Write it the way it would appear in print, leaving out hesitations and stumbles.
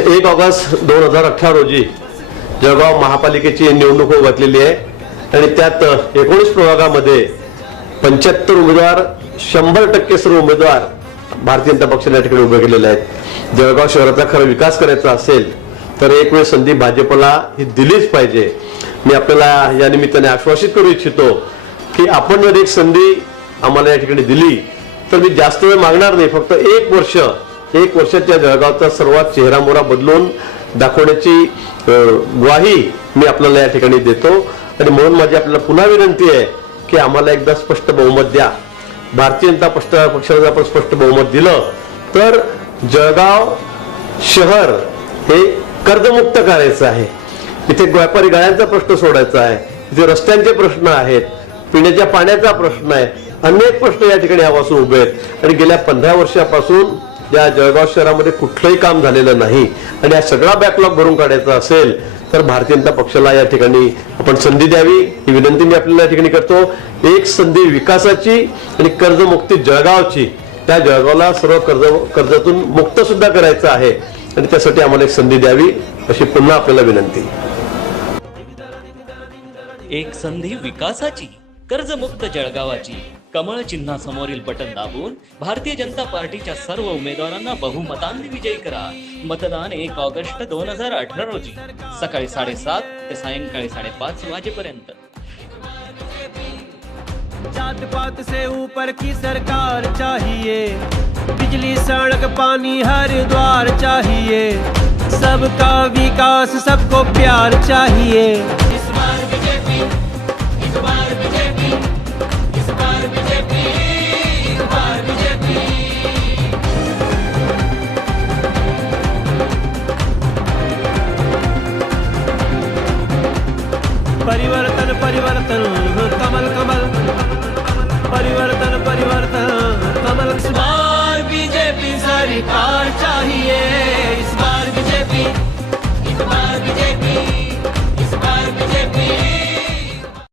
1 August 2018 रोजी जळगाव महापालिकेची निवडणूक घातलेली आहे आणि त्यात 19 प्रभागामध्ये 75 उमेदवार 100% सर्व उमेदवार भारतीय जनता पक्षाने या ठिकाणी उभे केलेले आहेत। जळगाव शहराचा खरा विकास करायचा असेल तर एक वेळ संधी भाजपला ही दिलीच पाहिजे। मी आपल्याला या निमित्ताने आश्वासित करू इच्छितो की आपण जर एक संधी आम्हाला या ठिकाणी दिली तर मी जास्त वेळ मागणार नाही, फक्त 1 वर्षाच्या जळगावचा सर्वात चेहरा मोहरा बदलून दाखवण्याची ग्वाही मी आपल्याला या ठिकाणी देतो। आणि म्हणून माझी आपल्याला पुन्हा विनंती आहे की आम्हाला एकदा स्पष्ट बहुमत द्या। भारतीय जनता पक्षाला जर आपण स्पष्ट बहुमत दिलं तर जळगाव शहर हे कर्जमुक्त करायचं आहे। इथे व्यापारी गाळ्यांचा प्रश्न सोडायचा आहे, इथे रस्त्यांचे प्रश्न आहेत, पिण्याच्या पाण्याचा प्रश्न आहे, अनेक प्रश्न या ठिकाणी यापासून उभे आहेत। आणि गेल्या 15 वर्षापासून या जळगाव शहरामध्ये कुठलंही काम झालेलं नाही आणि हा सगळा बॅकलॉग भरून काढायचा असेल तर भारतीय जनता पक्षाला या ठिकाणी आपण संधी द्यावी ही विनंती मी आपल्याला या ठिकाणी करतो। एक संधी विकासाची आणि कर्जमुक्ती जळगावची, त्या जळगावला सर्व कर्जातून मुक्त सुद्धा करायचं आहे आणि त्यासाठी आम्हाला एक संधी द्यावी अशी पुन्हा आपल्याला विनंती। एक संधी विकासाची, कर्जमुक्त जळगावाची, कमळ चिन्हासमोरील बटन दाबून भारतीय जनता पार्टीच्या सर्व उमेदवारांना बहुमतांनी विजयी करा। मतदान 1 ऑगस्ट 2018 रोजी सकाळी 7:30 ते सायंकाळी 5:30 वाजेपर्यंत। जात पात से ऊपर की सरकार चाहिए, बिजली सड़क पानी हर द्वार चाहिए, सबका विकास सबको प्यार चाहिए। इस बार बीजेपी, इस बार बीजेपी, इस बार बीजेपी, इस बार बीजेपी। परिवर्तन परिवर्तन कमल कमल